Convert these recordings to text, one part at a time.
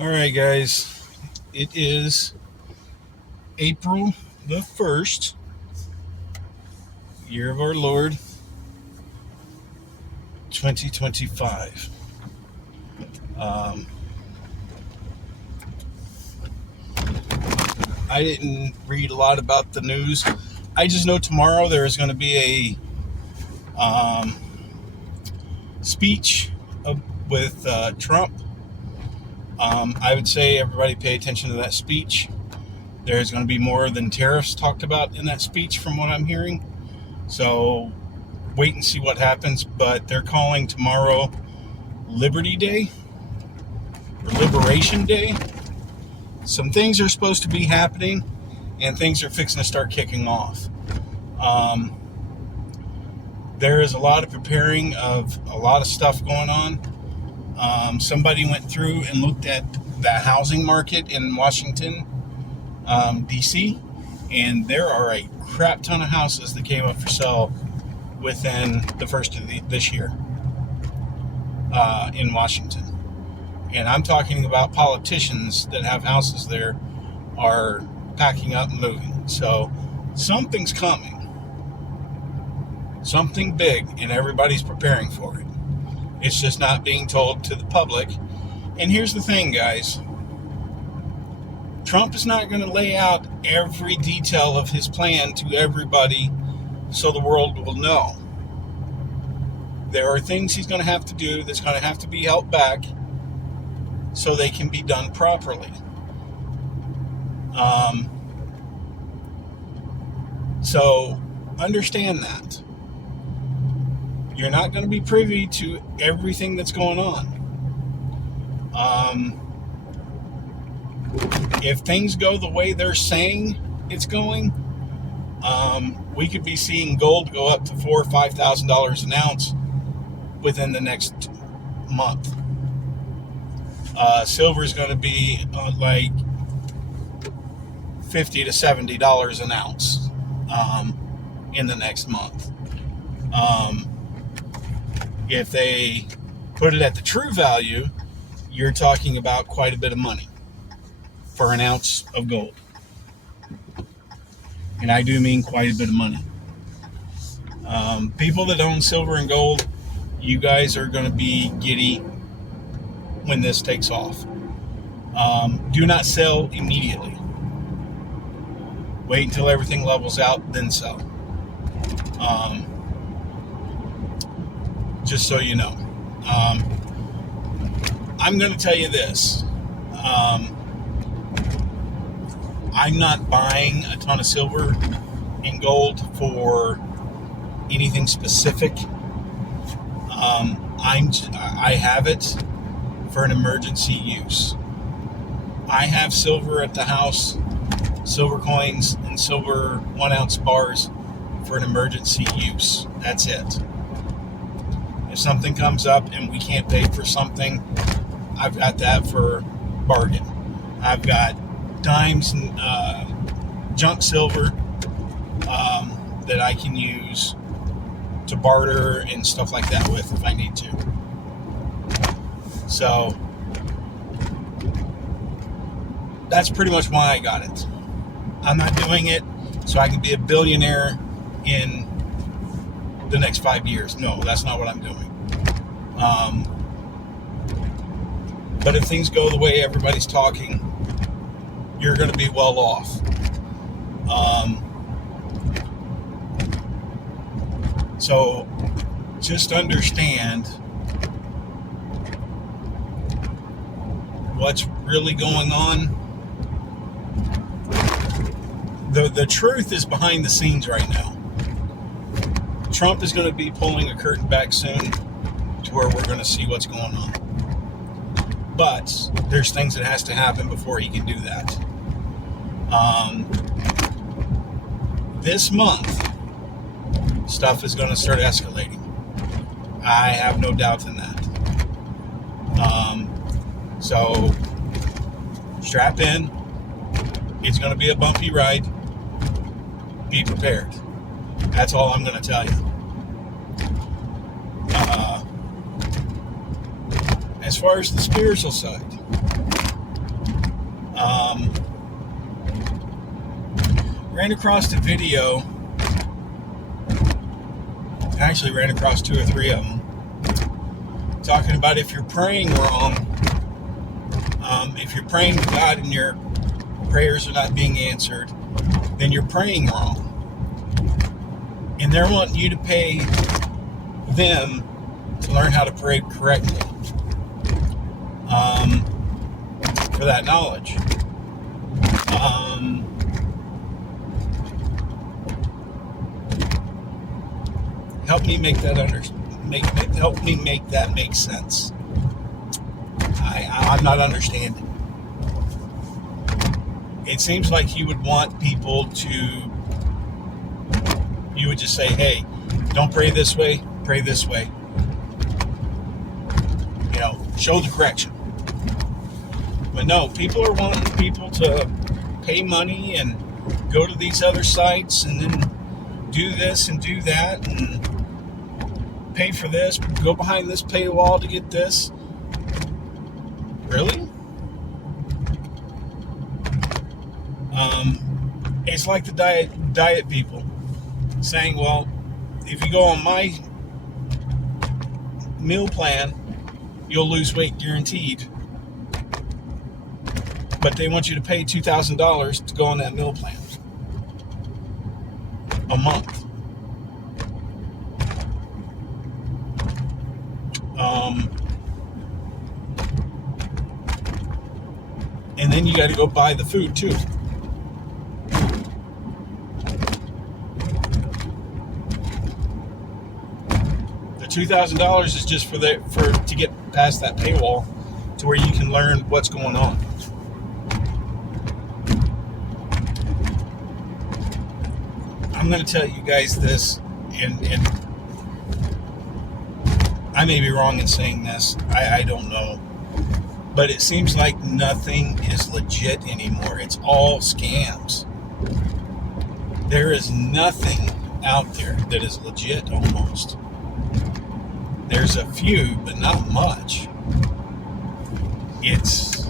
All right, guys. It is April the 1st, year of our Lord, 2025. I didn't read a lot about the news. I just know tomorrow there is going to be a speech with Trump. I would say everybody pay attention to that speech. There's going to be more than tariffs talked about in that speech from what I'm hearing. So wait and see what happens. But they're calling tomorrow Liberty Day or Liberation Day. Some things are supposed to be happening and things are fixing to start kicking off. There is a lot of preparing of a lot of stuff going on. Somebody went through and looked at the housing market in Washington, D.C., and there are a crap ton of houses that came up for sale within the first of this year in Washington. And I'm talking about politicians that have houses there are packing up and moving. So something's coming. Something big, and everybody's preparing for it. It's just not being told to the public. And here's the thing, guys. Trump is not going to lay out every detail of his plan to everybody so the world will know. There are things he's going to have to do that's going to have to be held back so they can be done properly. So understand that. You're not going to be privy to everything that's going on. If things go the way they're saying it's going, we could be seeing gold go up to $4,000 or $5,000 an ounce within the next month. Silver is going to be like $50 to $70 an ounce in the next month. If they put it at the true value, you're talking about quite a bit of money for an ounce of gold. And I do mean quite a bit of money. People that own silver and gold, you guys are going to be giddy when this takes off. Do not sell immediately. Wait until everything levels out, then sell. Just so you know. I'm going to tell you this. I'm not buying a ton of silver and gold for anything specific. I have it for an emergency use. I have silver at the house, silver coins and silver 1 ounce bars for an emergency use. That's it. If something comes up and we can't pay for something, I've got that for bargain. I've got dimes and junk silver that I can use to barter and stuff like that with if I need to. So that's pretty much why I got it. I'm not doing it so I can be a billionaire in the next 5 years. No, that's not what I'm doing. But if things go the way everybody's talking, you're going to be well off. So just understand what's really going on. The truth is behind the scenes right now. Trump is going to be pulling a curtain back soon to where we're going to see what's going on. But there's things that has to happen before he can do that. This month, stuff is going to start escalating. I have no doubt in that. So strap in. It's going to be a bumpy ride. Be prepared. That's all I'm going to tell you. As far as the spiritual side, Ran across a video. Actually ran across 2 or 3 of them, talking about if you're praying wrong, if you're praying to God and your prayers are not being answered, then you're praying wrong. And they're wanting you to pay them to learn how to pray correctly, for that knowledge. Help me make that help me make that make sense. I'm not understanding. It seems like you would want people to. You would just say, "Hey, don't pray this way. Pray this way." Show the correction. But no, people are wanting people to pay money and go to these other sites and then do this and do that and pay for this, go behind this paywall to get this. Really? It's like the diet people saying, well, if you go on my meal plan, you'll lose weight guaranteed. But they want you to pay $2,000 to go on that meal plan a month. And then you got to go buy the food too. The $2,000 is just for to get past that paywall to where you can learn what's going on. I'm going to tell you guys this, and I may be wrong in saying this. I don't know. But it seems like nothing is legit anymore. It's all scams. There is nothing out there that is legit almost. There's a few, but not much. It's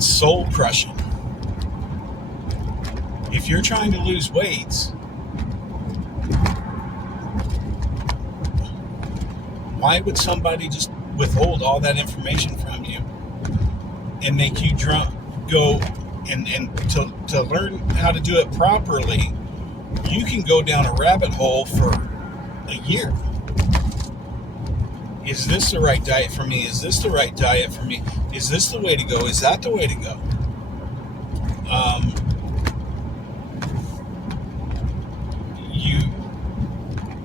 soul crushing. If you're trying to lose weight, why would somebody just withhold all that information from you and make you go and to learn how to do it properly? You can go down a rabbit hole for a year. Is this the right diet for me? Is this the right diet for me? Is this the way to go? Is that the way to go?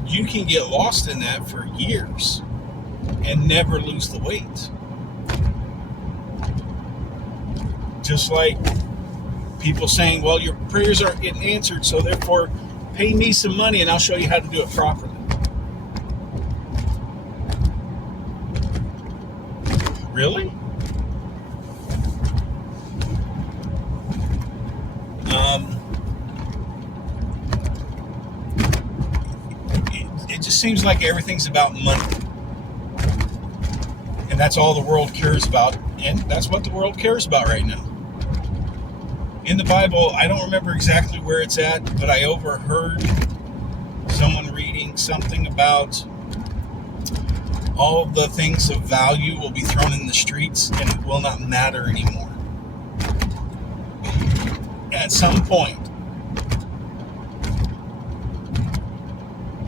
You can get lost in that for years and never lose the weight. Just like people saying, well, your prayers aren't getting answered, so therefore pay me some money and I'll show you how to do it properly. Really? It just seems like everything's about money. And that's all the world cares about. And that's what the world cares about right now. In the Bible, I don't remember exactly where it's at, but I overheard someone reading something about all the things of value will be thrown in the streets and it will not matter anymore. At some point,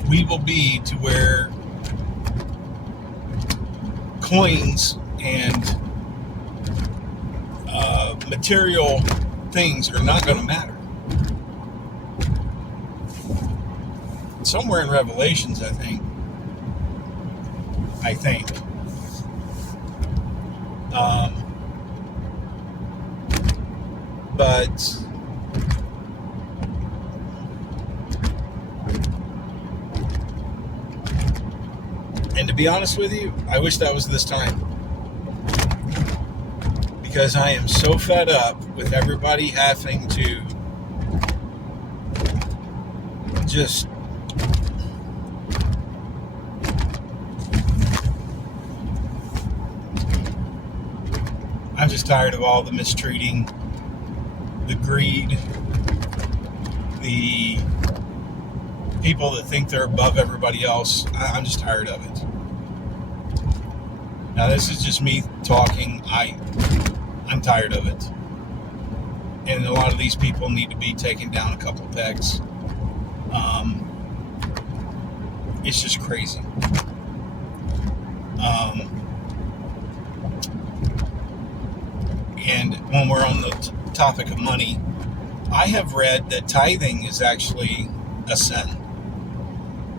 we will be to where coins and material things are not going to matter. Somewhere in Revelations, I think. But and to be honest with you, I wish that was this time. Because I am so fed up with everybody having to just just tired of all the mistreating, the greed, the people that think they're above everybody else. I'm just tired of it. Now, this is just me talking. I'm tired of it. And a lot of these people need to be taken down a couple pegs. It's just crazy. And when we're on the topic of money, I have read that tithing is actually a sin,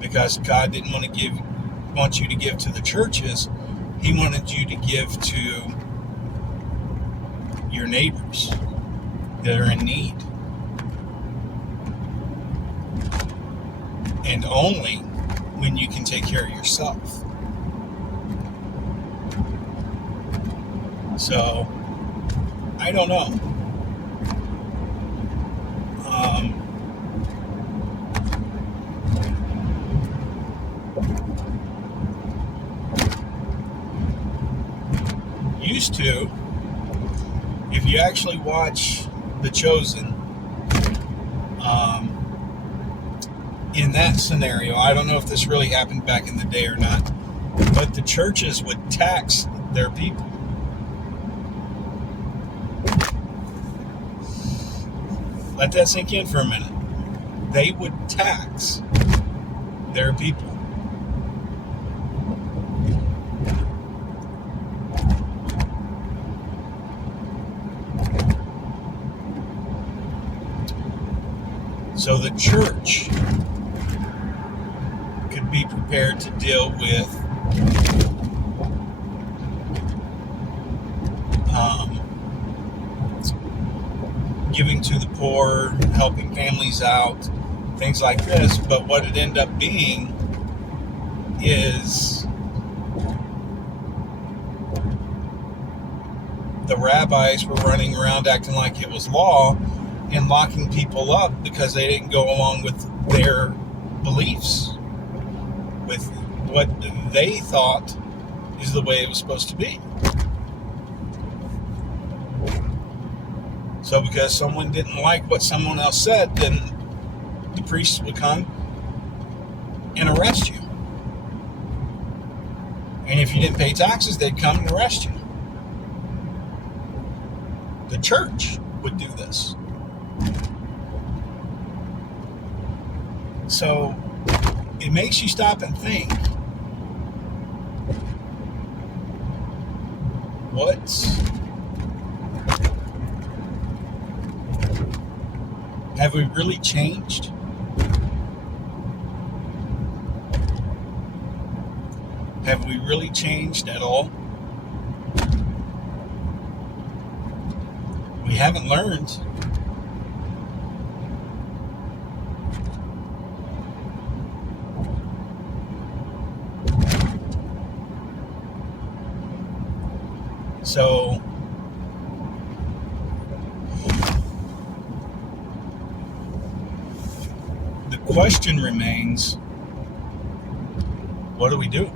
because God didn't want you to give to the churches. He wanted you to give to your neighbors that are in need, and only when you can take care of yourself. So I don't know. Used to, if you actually watch The Chosen, in that scenario, I don't know if this really happened back in the day or not, but the churches would tax their people. Let that sink in for a minute. They would tax their people. So the church could be prepared to deal with giving to the poor, helping families out, things like this. But what it ended up being is the rabbis were running around acting like it was law and locking people up because they didn't go along with their beliefs, with what they thought is the way it was supposed to be. So because someone didn't like what someone else said, then the priests would come and arrest you. And if you didn't pay taxes, they'd come and arrest you. The church would do this. So it makes you stop and think, have we really changed? Have we really changed at all? We haven't learned. So the question remains, what do we do?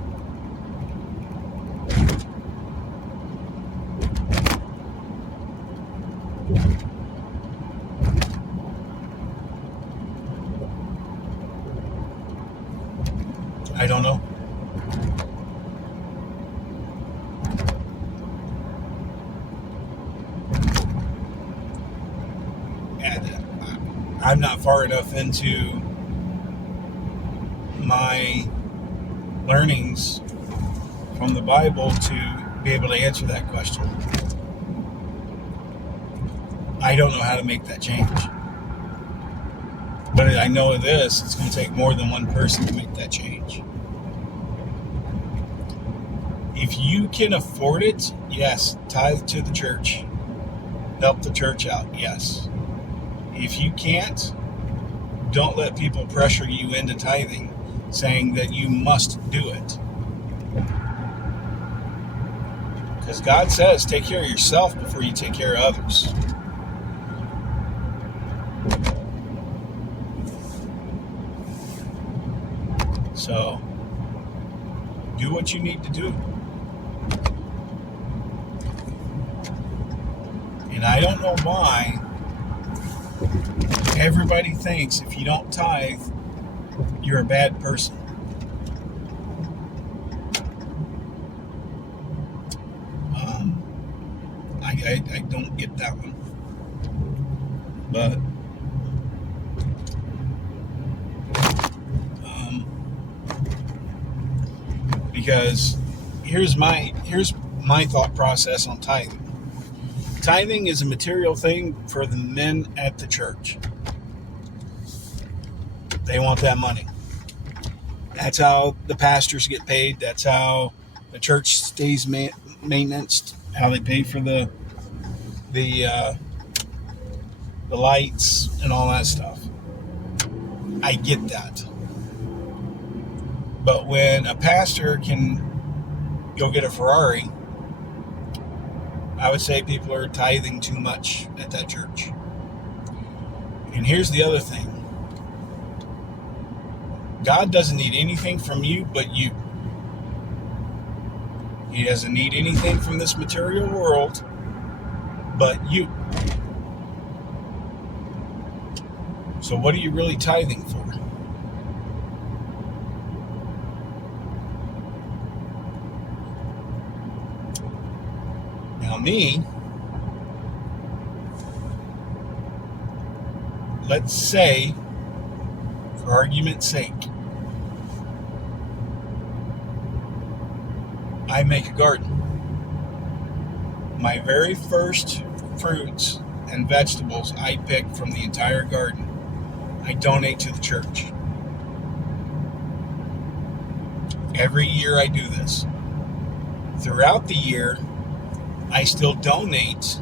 I don't know. I'm not far enough into my learnings from the Bible to be able to answer that question. I don't know how to make that change. But I know this, it's going to take more than one person to make that change. If you can afford it, yes, tithe to the church. Help the church out, yes. If you can't, don't let people pressure you into tithing, saying that you must do it. Because God says, take care of yourself before you take care of others. So, do what you need to do. And I don't know why everybody thinks if you don't tithe, you're a bad person. I don't get that one. But because here's my thought process on tithing. Tithing is a material thing for the men at the church. They want that money. That's how the pastors get paid. That's how the church stays maintenance. How they pay for the lights and all that stuff. I get that. But when a pastor can go get a Ferrari, I would say people are tithing too much at that church. And here's the other thing. God doesn't need anything from you but you. He doesn't need anything from this material world but you. So what are you really tithing for? Now me, let's say, for argument's sake, I make a garden. My very first fruits and vegetables I pick from the entire garden, I donate to the church. Every year I do this. Throughout the year, I still donate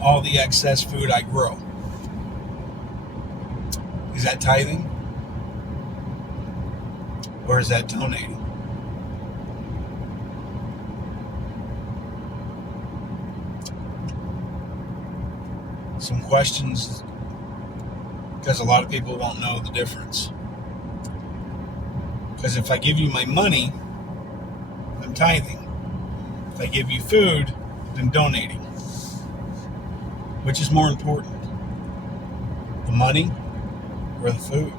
all the excess food I grow. Is that tithing? Or is that donating? Some questions, because a lot of people won't know the difference. Because if I give you my money, I'm tithing. If I give you food, I'm donating. Which is more important? The money or the food?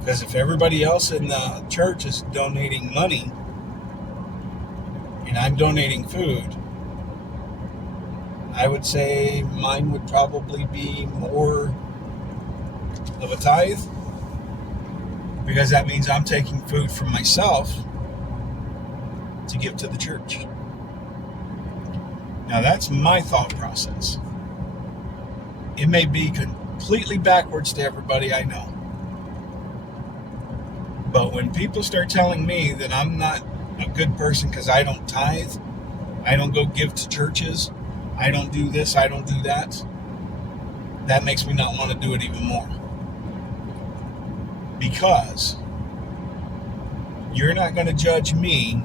Because if everybody else in the church is donating money and I'm donating food, I would say mine would probably be more of a tithe, because that means I'm taking food from myself to give to the church. Now that's my thought process. It may be completely backwards to everybody I know. But when people start telling me that I'm not a good person because I don't tithe, I don't go give to churches, I don't do this, I don't do that, that makes me not want to do it even more. Because you're not going to judge me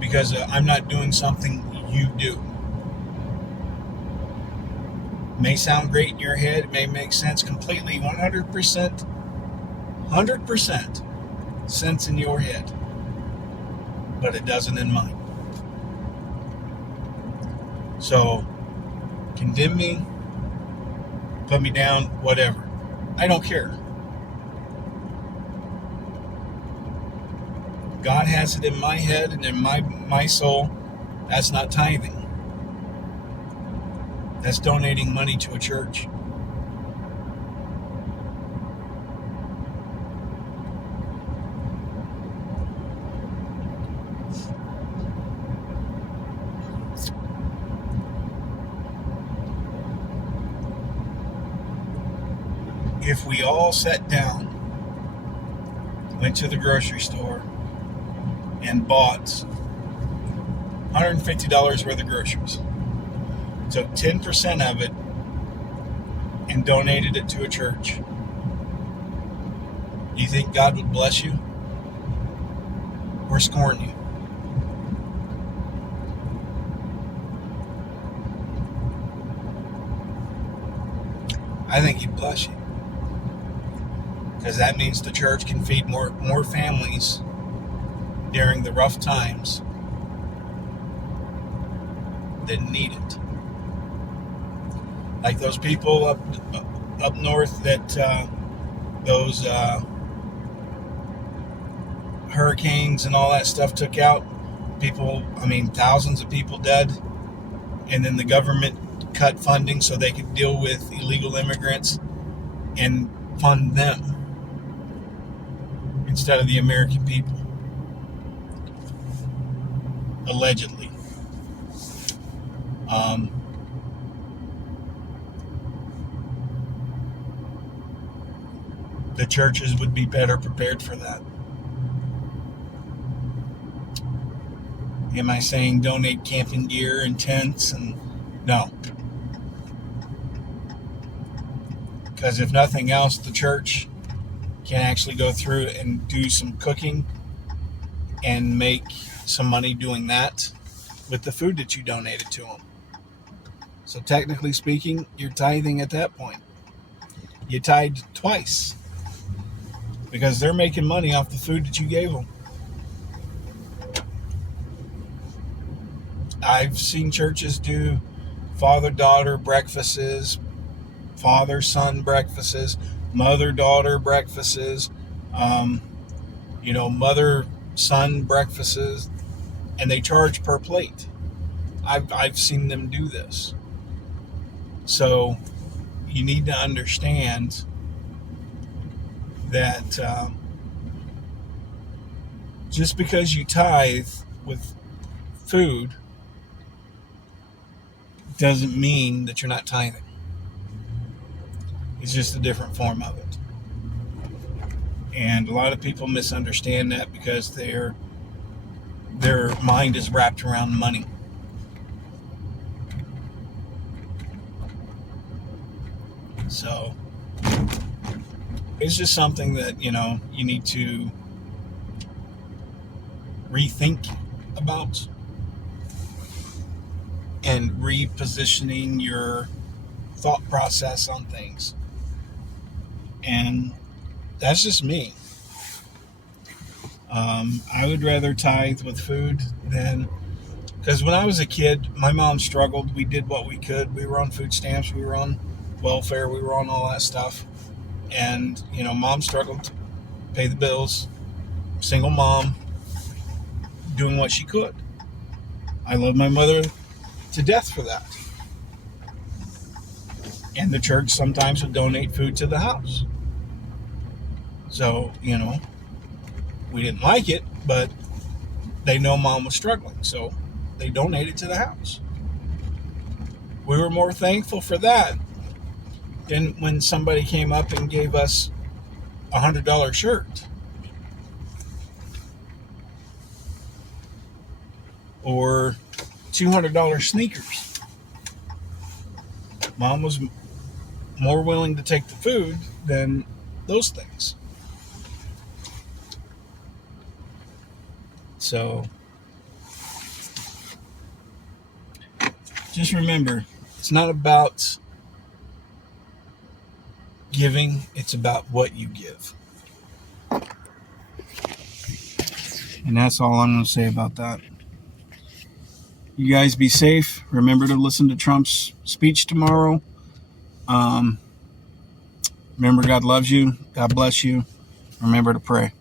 because I'm not doing something you do. It may sound great in your head, it may make sense completely, 100% sense in your head, but it doesn't in mine. So, condemn me, put me down, whatever. I don't care. God has it in my head and in my soul. That's not tithing. That's donating money to a church. If we all sat down, went to the grocery store, and bought $150 worth of groceries, took 10% of it and donated it to a church, do you think God would bless you or scorn you? I think He'd bless you. Because that means the church can feed more families during the rough times that need it. Like those people up north that those hurricanes and all that stuff took out. People, thousands of people dead. And then the government cut funding so they could deal with illegal immigrants and fund them instead of the American people. Allegedly. The churches would be better prepared for that. Am I saying donate camping gear and tents? And no. Because if nothing else, the church can actually go through and do some cooking and make some money doing that with the food that you donated to them. So technically speaking, you're tithing at that point. You tithed twice because they're making money off the food that you gave them. I've seen churches do father-daughter breakfasts, father-son breakfasts, mother-daughter breakfasts, mother-son breakfasts, and they charge per plate. I've seen them do this. So you need to understand that just because you tithe with food doesn't mean that you're not tithing. It's just a different form of it. And a lot of people misunderstand that because their mind is wrapped around money. So it's just something that, you need to rethink about and repositioning your thought process on things. And that's just me. I would rather tithe with food than, because when I was a kid, my mom struggled. We did what we could. We were on food stamps. We were on welfare. We were on all that stuff. And, mom struggled to pay the bills. Single mom, doing what she could. I love my mother to death for that. And the church sometimes would donate food to the house. So, we didn't like it, but they know mom was struggling, so they donated to the house. We were more thankful for that than when somebody came up and gave us a $100 shirt or $200 sneakers. Mom was more willing to take the food than those things. So just remember, it's not about giving, it's about what you give. And that's all I'm going to say about that. You guys be safe. Remember to listen to Trump's speech tomorrow. Remember, God loves you. God bless you. Remember to pray.